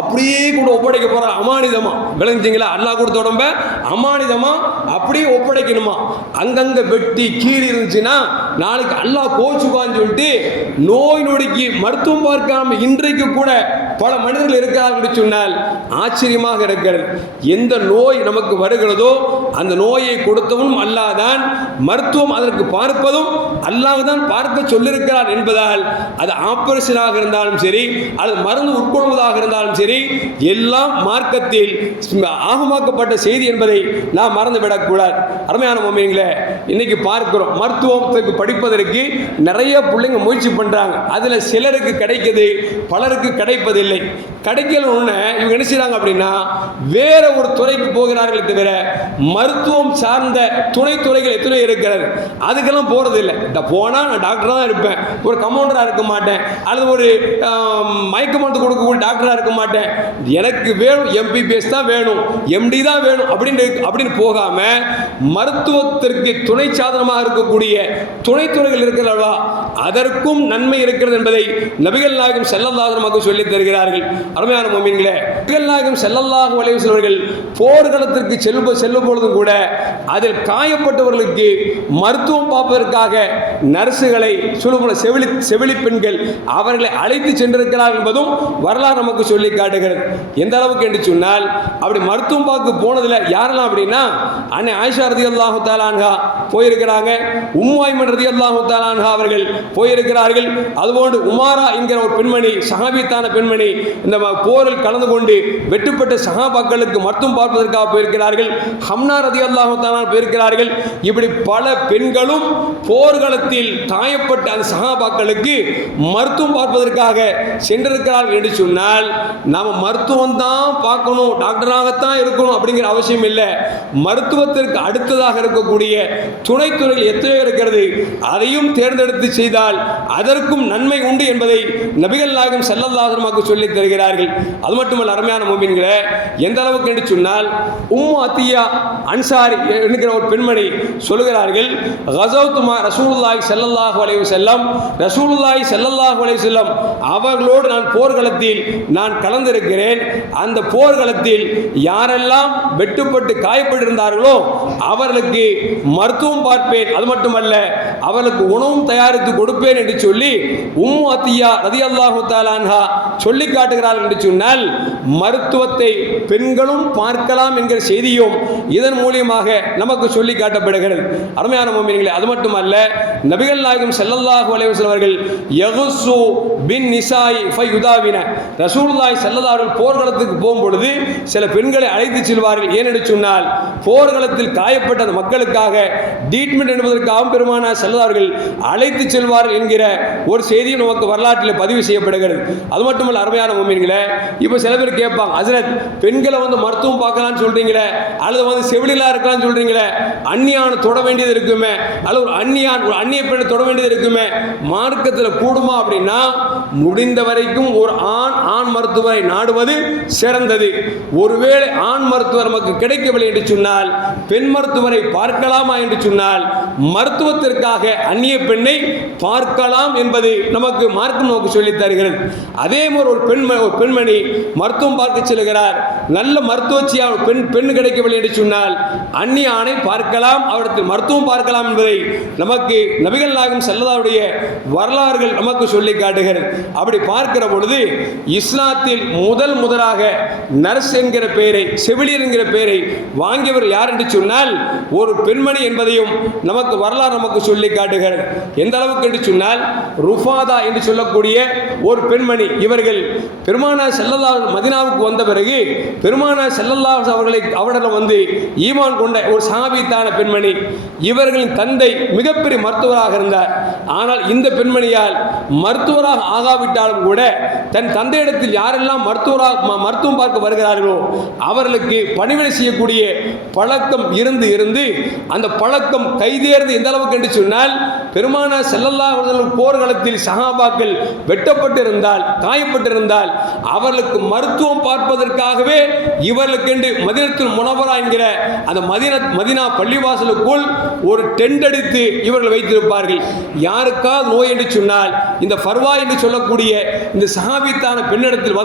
அப்படியே கூட ஒப்படைக்க போற அமானிதமா, விளங்குச்சிங்களா. அல்லாஹ் கொடுத்த உடம்ப அமானிதமா அப்படியே ஒப்படைக்கணுமா. அங்கங்க வெட்டி கீறி இருந்துச்சுன்னா நாளைக்கு அல்லாஹ் கோச்சுக்கான்னு சொல்லிட்டு நோய் நொடிக்கு மருத்துவம் பார்க்காம இன்றைக்கு கூட பல மனிதர்கள் இருக்கிறார்கள் சொன்னால் ஆச்சரியமாக இருக்கிறது. எந்த நோய் நமக்கு வருகிறதோ அந்த நோயை கொடுத்தவனும் அல்லாஹ் தான், மருத்துவம் அதற்கு பார்ப்பதும் அல்லாஹ் தான் பார்க்க சொல்லியிருக்கிறார் என்பதால் அது ஆபரேஷனாக இருந்தாலும் சரி, அது மருந்து உட்கொள்வதாக இருந்தாலும் சரி, எல்லாம் மார்க்கத்தில் ஆகமாக்கப்பட்ட செய்தி என்பதை நாம் மறந்துவிடக்கூடாது. அருமையான முஃமின்களே, இன்னைக்கு பார்க்கிறோம் மருத்துவத்துக்கு படிப்பதற்கு நிறைய பிள்ளைங்க முயற்சி பண்றாங்க. அதுல சிலருக்கு கிடைக்குது, பலருக்கு கிடைப்பதில்லை. கிடைக்கலன்னு இவங்க என்ன செய்றாங்க அப்படின்னா வேற ஒரு துறைக்கு போகிறார்கள் தவிர மருத்துவம் சார்ந்த துணை துறைகள் எத்தனை இருக்கிறது அதுக்கெல்லாம் போறது இல்லை. போனா நான் டாக்டரா தான் இருப்பேன், ஒரு கம்பவுண்டரா இருக்க மாட்டேன், அல்லது ஒரு மயக்க மருந்து கொடுக்கக்கூடிய டாக்டரா இருக்க மாட்டேன், எனக்கு வேணும் எம்பிபிஎஸ் தான் வேணும், எம்டி தான் வேணும் அப்படின்னு போகாம மருத்துவத்திற்கு துணை சாதனமாக இருக்கக்கூடிய துணை துறைகள் இருக்கிறதா அதற்கும் நன்மை இருக்கிறது என்பதை நபிகள் நாயகம் ஸல்லல்லாஹு அலைஹி வஸல்லம் சொல்லி தருகிறார்கள். அருமையான முஃமின்களே, நபிகள் நாயகம் ஸல்லல்லாஹு அலைஹி வஸல்லம் அவர்கள் போர்க்களத்திற்கு செல்லும் பொழுதும் கூட அதில் காயப்பட்டவர்களுக்கு மருத்துவம் பார்ப்பதற்காக நர்சுகளை செவிலி பெண்கள் அவர்களை அழைத்து சென்றிருக்கிறார் என்பதும் வரலாறு நமக்கு சொல்லி காட்டுகிறது. எந்த அளவுக்கு என்று சொன்னால் அப்படி மருத்துவம் பார்க்க போனதுல யாரெல்லாம் அப்படின்னா அன்னை ஆயிஷா ரலியல்லாஹு தஆலா அன்ஹா போயிருக்கிறாங்க, உம்மு ஐமன் ரலியல்லாஹு தஆலா அன்ஹா அவர்கள் போயிருக்கிறார்கள். அதுபோன்று உமாரா என்கிற ஒரு பெண்மணி, சஹாபித்தான பெண்மணி, இந்த போரில் கலந்து கொண்டு வெட்டுப்பட்ட சஹாபாக்களுக்கு மருத்துவம் பார்ப்பதற்காக போயிருக்கிறார்கள். ஹம்னா ரலியல்லாஹு தஆலா போயிருக்கிறார்கள். இப்படி பல பெண்களும் போர்க்களத்தில் காயப்பட்ட அந்த சஹாபாக்களுக்கு மருத்துவம் பார்ப்பதற்காக சென்றிருக்கிறார்கள் என்று சொன்னால் நாம மருத்துவம் தான் பார்க்கணும், டாக்டராகத்தான் இருக்கணும் அப்படிங்கிற அவசியம் இல்லை. மருத்துவத்திற்கு அடுத்ததாக இருக்கக்கூடிய துணைத்துறைகள் எத்தனை இருக்கிறது, அதையும் தேர்ந்தெடுத்து செய்தால் அதற்கும் நன்மை உண்டு என்பதை நபிகள் நாயகம் ஸல்லல்லாஹு அலைஹி வஸல்லம் சொல்லி தருகிறார்கள். அது மட்டுமல்ல, அருமையான முஃமின்களே, எந்த அளவுக்கு என்று சொன்னால் உம்மு அத்தியா அன்சாரி என்கிற ஒரு பெண்மணி சொல்லுகிறார்கள், கஸௌதுமா ரசூலுல்லாஹி ஸல்லல்லாஹு அலைஹி வஸல்லம், ரசூலுல்லாஹி ஸல்லல்லாஹு அலைஹி வஸல்லம் அவர்களோடு நான் போர்க்களத்தில் நான் கலந்திருக்கிறேன். அந்த போர்க்களத்தில் யாரெல்லாம் வெட்டுப்பட்டு காயப்பட்டிருந்தார்களோ அவர்களுக்கு மருத்துவம் பார்ப்பேன், அது மட்டுமல்ல அவர்களுக்கு உணவும் தயாரித்து கொடுப்பேன் என்று சொல்லி உம்மு அத்தியா ரலியல்லாஹு தஆலா அன்ஹா சொல்லி சொல்லி காட்டுகிறார்கள் என்று சொன்னால் மருத்துவத்தை பெண்களும் பார்க்கலாம் என்கிற செய்தியும் இதன் மூலியமாக நமக்கு சொல்லி காட்டப்படுகிறது. அருமையான முஃமினீன்களே, அது மட்டுமல்ல, நபிகள் நாயகம் ஸல்லல்லாஹு அலைஹி வஸல்லம் அவர்கள் யகுஸு பின் நிசாய் ஃபயுதாவின, ரசூலுல்லாஹி ஸல்லல்லாஹு அலைஹி போர்க்களத்துக்கு போகும்பொழுது சில பெண்களை அழைத்து செல்வார்கள். ஏனென்று சொன்னால் போர்க்களத்தில் காயப்பட்ட அந்த மக்களுக்காக ட்ரீட்மெண்ட் என்பதற்காகவும் பெருமானார் ஸல்லல்லாஹு அலைஹி அழைத்து செல்வார்கள் என்கிற ஒரு செய்தியும் நமக்கு வரலாற்றில் பதிவு செய்யப்படுகிறது. அது மட்டுமல்ல, அருமையான முஃமினீன்களே, இப்போ சில பேர் கேட்பாங்க, ஹஜ்ரத் பெண்களை மருத்துவம் பார்க்கலாம்னு சொல்றீங்களே, அல்லது செவிலிலா இருக்கலாம்னு சொல்றீங்களே, அந்நியான தொட வேண்டியது இருக்குமே, அல்லது ஒரு அந்நிய பெண்ணை தொட வேண்டியது இருக்குமே, மார்க்கத்தில் கூடுமா அப்படின்னா முடிந்த வரைக்கும் ஒரு ஆண் மருத்துவரை நாடுவது சிறந்தது. ஒருவேளை ஆண் மருத்துவர் நமக்கு கிடைக்கவில்லை என்று சொன்னால் பெண் மருத்துவரை பார்க்கலாமா என்று சொன்னால் மருத்துவத்திற்காக அந்நிய பெண்ணை பார்க்கலாம் என்பது நமக்கு மார்க்கம் நமக்கு சொல்லித் தருகிறது. அதே மாதிரி ஒரு பெண்மணி மருத்துவம் பார்க்க செல்கிறார், நல்ல மருத்துவச்சியாக பெண் கிடைக்கவில்லை என்று சொன்னால் அந்நிய ஆணை பார்க்கலாம், அவரிடத்தில் மருத்துவம் பார்க்கலாம் என்பதை நமக்கு நபிகள் நாயகம் ஸல்லல்லாஹு அலைஹி வரலாறுகள் நமக்கு சொல்லி காட்டுகிறது. அப்படி பார்க்கிற பொழுது இஸ்லாத்தில் முதலாக நர்ஸ் என்கிற பெயரை, செவிலியர் என்கிற பெயரை வாங்கியவர் யார் என்று சொன்னால் ஒரு பெண்மணி என்பதையும் நமக்கு வரலாறு நமக்கு சொல்லி காட்டுகிறது. எந்த அளவுக்கு என்று சொன்னால் ருஃபாதா என்று சொல்லக்கூடிய ஒரு பெண்மணி, இவர்கள் பெருமானார் ஸல்லல்லாஹு அலைஹி மதீனாவுக்கு வந்த பிறகு பெருமானார் ஸல்லல்லாஹு அலைஹி அவர்களிடம் ஈமான் கொண்ட ஒரு சஹாபித்தான பெண்மணி. இவர்களின் தந்தை மிகப்பெரிய மருத்துவராக இருந்தார். ஆனால் இந்த பெண்மணியால் மருத்துவராக ஆகாவிட்டாலும் கூட தன் தந்தையிடத்தில் யாரெல்லாம் மருத்துவம் பார்க்க வருகிறார்களோ அவர்களுக்கு பணிவிடை செய்யக்கூடிய பழக்கம் இருந்து அந்த பழக்கம் கைதேர்ந்து எந்த அளவுக்கு என்று சொன்னால் பெருமானார் ஸல்லல்லாஹு அலைஹி வஸல்லம் போர்க்களத்தில் சஹாபாக்கள் வெட்டப்பட்டிருந்தால், காயப்பட்டிருந்தால் அவர்களுக்கு மருத்துவம் பார்ப்பதற்காகவே இவர்களுக்கென்று மதீனத்துல் முனவ்வரா என்கிற அந்த மதீனா பள்ளிவாசலுக்குள் ஒரு டென்ட் அடித்து இவர்கள் வைத்திருப்பார்கள். யாருக்காவது நோய் என்று சொன்னால் இந்த ஃபர்வா என்று சொல்லக்கூடிய இந்த சஹாபித்தான பெண்ணிடத்தில்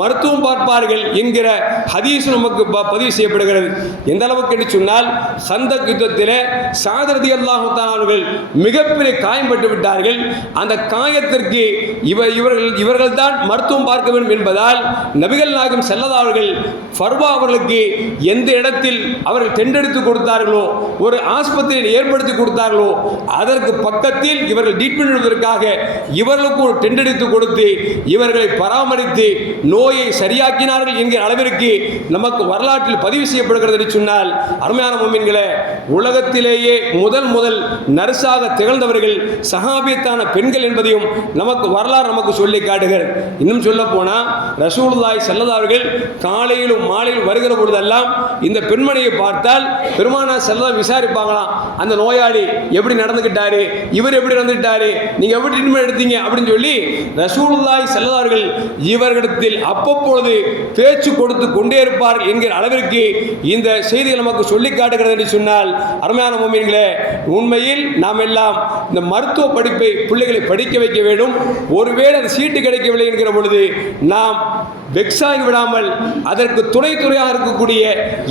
மருத்துவம் பார்ப்பார்கள் என்கிற ஹதீஸ் நமக்கு பதிவு செய்யப்படுகிறது. எந்த அளவுக்கு என்று சொன்னால் கந்தக் யுத்தத்தில் ஸஅத் ரலியல்லாஹு தஆலா அவர்கள் மிகப்பெரிய காயம் பட்டு விட்டார்கள். அந்த காயத்திற்கு இவர்கள் தான் மருத்துவம் பார்க்க வேண்டும் என்பதால் நபிகள் நாயகம் ஸல்லல்லாஹு அலைஹி அவர்கள் ஃபர்வா அவர்களுக்கு எந்த இடத்தில் அவர்கள் டெண்டெடுத்து கொடுத்தார்களோ, ஒரு ஆஸ்பத்திரியை ஏற்படுத்தி கொடுத்தார்களோ அதற்கு பக்கத்தில் இவர்கள் ட்ரீட்மெண்ட் எடுப்பதற்காக இவர்களுக்கு ஒரு டெண்டெடுத்து கொடுத்து இவர்களை பராமரித்து நோயை சரியாக்கினார்கள் என்கிற அளவிற்கு நமக்கு வரலாற்றில் பதிவு செய்யப்படுகிறது என்று சொன்னால், அருமையான முஃமின்களே, உலகத்திலேயே முதல் நர்ஸாக திகழ்ந்தவர்கள் சஹாபியத்தான பெண்கள் என்பதையும் நமக்கு வரலாறு நமக்கு சொல்லி காட்டுகிறது. இன்னும் சொல்ல போனால் ரசூலுல்லாஹி ஸல்லல்லாஹு அலைஹி அவர்கள் காலையிலும் மாலையிலும் வருகிற பொழுதெல்லாம் இந்த பெண்மணியை பார்த்தால் பெருமானார் ஸல்லல்லாஹு அலைஹி விசாரிப்பாங்களாம், அந்த நோயாளி எப்படி நடந்துக்கிட்டாரு, இவர் எப்படி நடந்துக்கிட்டாரு, நீங்க எப்படி ட்ரீட்மெண்ட் எடுத்தீங்க அப்படின்னு சொல்லி ரசூலுல்லாஹி ஸல்லல்லாஹு அலைஹி இவர்களிடத்தில் அப்பப்பொழுது பேச்சு கொடுத்து கொண்டே இருப்பார் என்கிற அளவிற்கு இந்த செய்திகள் நமக்கு சொல்லி காட்டுகிறது என்று சொன்னால், அருமையான முஃமின்களே, உண்மையில் நாம் எல்லாம் இந்த மருத்துவ படிப்பை பிள்ளைகளை படிக்க வைக்க வேண்டும். ஒருவேளை அந்த சீட்டு கிடைக்கவில்லை என்கிற பொழுது நாம் வெக்ஸாகி விடாமல் அதற்கு துறையாக இருக்கக்கூடிய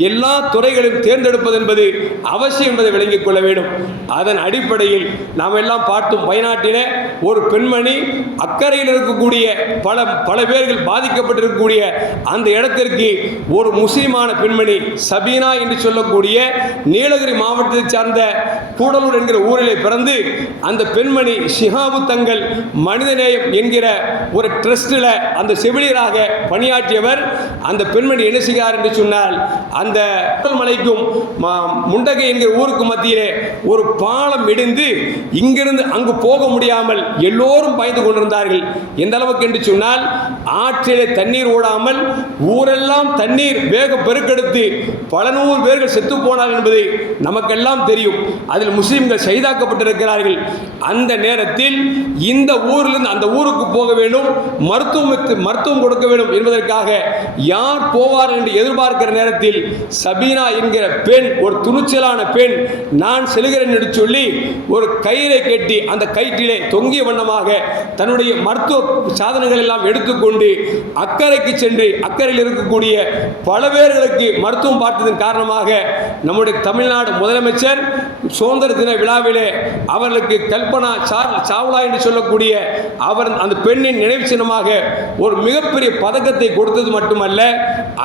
எல்லா துறைகளையும் தேர்ந்தெடுப்பது என்பது அவசியம் என்பதை விளங்கிக் கொள்ள வேண்டும். அதன் அடிப்படையில் நாம் எல்லாம் பார்த்தோம், வயநாட்டிலே ஒரு பெண்மணி அக்கறையில் இருக்கக்கூடிய பல பேர்கள் பாதிக்கப்பட்டிருக்கக்கூடிய அந்த இடத்திற்கு ஒரு முஸ்லிமான பெண்மணி சபீனா என்று சொல்லக்கூடிய நீலகிரி மாவட்டத்தை சார்ந்த கூடலூர் என்கிற ஊரிலே பிறந்து அந்த பெண்மணி ஷிஹாபு தங்கள் மனிதநேயம் என்கிற ஒரு ட்ரஸ்டில் அந்த செவிலியராக பணியாற்றியவர். அந்த பெண்மணி என்ன செய்கிறார் என்று சொன்னால், அந்த மலைக்கும் முண்டகை என்கிற ஊருக்கு மத்தியிலே ஒரு பாலம் இடிந்து இங்கிருந்து அங்கு போக முடியாமல் எல்லோரும் பயந்து கொண்டிருந்தார்கள். எந்த அளவுக்கு என்று சொன்னால், ஆற்றிலே தண்ணீர் ஓடாமல் ஊரெல்லாம் தண்ணீர் வேக பெருக்கெடுத்து பல நூறு பேர்கள் செத்து போனார்கள் என்பது நமக்கெல்லாம் தெரியும். அதில் முஸ்லிம்கள் ஷஹீதாக்கப்பட்டிருக்கிறார்கள். அந்த நேரத்தில் இந்த ஊரிலிருந்து அந்த ஊருக்கு போக வேண்டும், மருத்துவம் கொடுக்க வேண்டும் என்பதற்காக யார் போவார் என்று எதிர்பார்க்கிற நேரத்தில் சபீனா என்கிற பெண், ஒரு துணிச்சலான பெண், நான் செல்கிறேன் என்று சொல்லி ஒரு கயிறை கட்டி அந்த கயிற்றிலே தொங்கிய வண்ணமாக தன்னுடைய மருத்துவ சாதனங்கள் எல்லாம் எடுத்துக்கொண்டு அக்கறைக்கு சென்று அக்கறையில் இருக்கக்கூடிய பல பேர்களுக்கு மருத்துவம் பார்த்ததன் காரணமாக நம்முடைய தமிழ்நாடு முதலமைச்சர் சுதந்திர தின விழாவிலே அவர்களுக்கு கல்பனா சாவ்லா என்று சொல்லக்கூடிய அவர் அந்த பெண்ணின் நினைவு சின்னமாக ஒரு மிகப்பெரிய பதக்கத்தை கொடுத்தது மட்டுமல்ல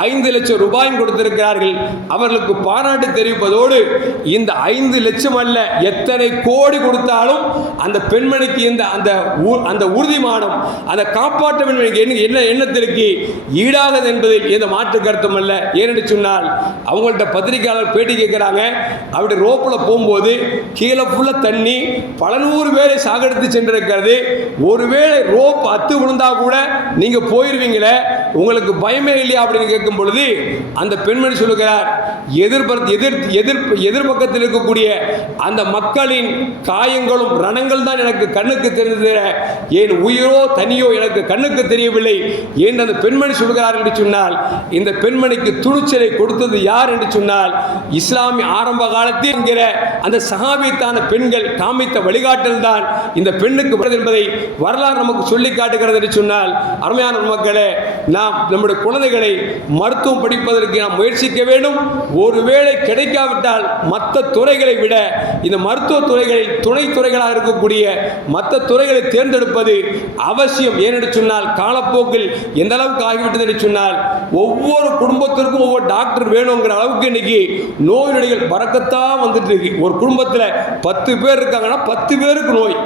5 லட்சம் ரூபாயும் கொடுத்திருக்கிறார்கள். அவர்களுக்கு பாராட்டு தெரிவிப்பதோடு இந்த 5 லட்சம் அல்ல, எத்தனை கோடி கொடுத்தாலும் அந்த பெண்மணிக்கு அந்த உறுதிமானம், அந்த காப்பாற்ற என்ன எண்ணத்திற்கு ஈடாகது என்பதில் எந்த மாற்று கருத்தும் அல்ல. ஏனென்று சொன்னால் அவங்கள்ட்ட பத்திரிகையாளர் பேட்டி கேட்கிறாங்க. அப்படி ரோப்பில் போகும்போது கீழே ஃபுல்லாக தண்ணி, பல 100 பேரை சாகடித்து சென்றிருக்கிறது. ஒருவேளை ரோப் அத்து விழுந்தா கூட நீங்க போயிருவீங்களே, உங்களுக்கு பயமே இல்லையா அப்படின்னு கேட்கும் பொழுது அந்த பெண்மணி சொல்லுகிறார், எதிர்பக்கத்தில் இருக்கக்கூடிய அந்த மக்களின் காயங்களும் ரணங்கள் தான் எனக்கு கண்ணுக்கு தெரிந்தது, ஏன் உயிரோ தனியோ எனக்கு கண்ணுக்கு தெரியவில்லை என்று அந்த பெண்மணி சொல்கிறார் என்று சொன்னால், இந்த பெண்மணிக்கு துணிச்சலை கொடுத்தது யார் என்று சொன்னால் இஸ்லாமிய ஆரம்ப காலத்தில் என்கிற அந்த சஹாபித்தான பெண்கள் காமித்த வழிகாட்டல் தான் இந்த பெண்ணுக்கு என்பதை வரலாறு நமக்கு சொல்லி காட்டுகிறது என்று சொன்னால், அருமையான மக்களே, நாம் நம்முடைய குழந்தைகளை மருத்துவம் படிப்பதற்கு நாம் முயற்சிக்க வேண்டும். ஒருவேளை கிடைக்காவிட்டால் மற்ற துறைகளை விட இந்த மருத்துவ துறைகளில் துணை துறைகளாக இருக்கக்கூடிய மற்ற துறைகளை தேர்ந்தெடுப்பது அவசியம். ஏனென்று சொன்னால் காலப்போக்கில் எந்த அளவுக்கு ஆகிவிட்டது என்று சொன்னால் ஒவ்வொரு குடும்பத்திற்கும் ஒவ்வொரு டாக்டர் வேணுங்கிற அளவுக்கு இன்னைக்கு நோய் நொடிகள் பறக்கத்தான் வந்துட்டு இருக்கு. ஒரு குடும்பத்தில் 10 பேர் இருக்காங்கன்னா 10 பேருக்கு நோய்,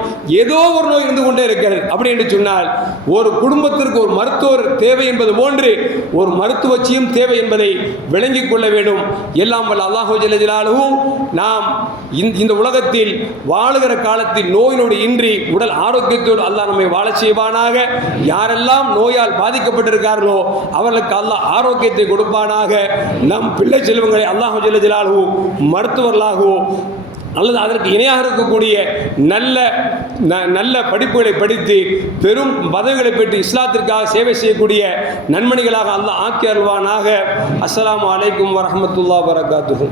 ஏதோ ஒரு நோய் இருந்து கொண்டே இருக்கிறது. அப்படி என்று சொன்னால் ஒரு குடும்பத்திற்கு ஒரு மருத்துவர் தேவை என்பது போன்று ஒரு மருத்துவச்சியும் தேவை என்பதை விளங்கிக் கொள்ள வேண்டும். எல்லாம் வல்ல அல்லாஹ் ஜல்ல ஜலாலுஹு நாம் இந்த உலகத்தில் வாழுகிற காலத்தில் நோய் நொடி இன்றி உடல் ஆரோக்கியத்தோடு அல்லாஹ் நம்மை வாழ செய்வானாக. யாரெல்லாம் நோயால் பாதிக்கப்பட்டிருக்கார்களோ அவர்களுக்கு அல்லாஹ் ஆரோக்கியத்தை கொடுப்பானாக. நம் பிள்ளை செல்வங்களை அல்லாஹ் ஜல்ல ஜலாலுஹு மருத்துவர்களாகவோ அல்லது அதற்கு இணையாக இருக்கக்கூடிய நல்ல படிப்புகளை படித்து பெரும் பதவிகளை பெற்று இஸ்லாத்திற்காக சேவை செய்யக்கூடிய நன்மணிகளாக அல்லாஹ் ஆக்கி அருள்வானாக. அஸ்ஸலாமு அலைக்கும் வரஹ்மத்துல்லாஹி வபரகாத்துஹு.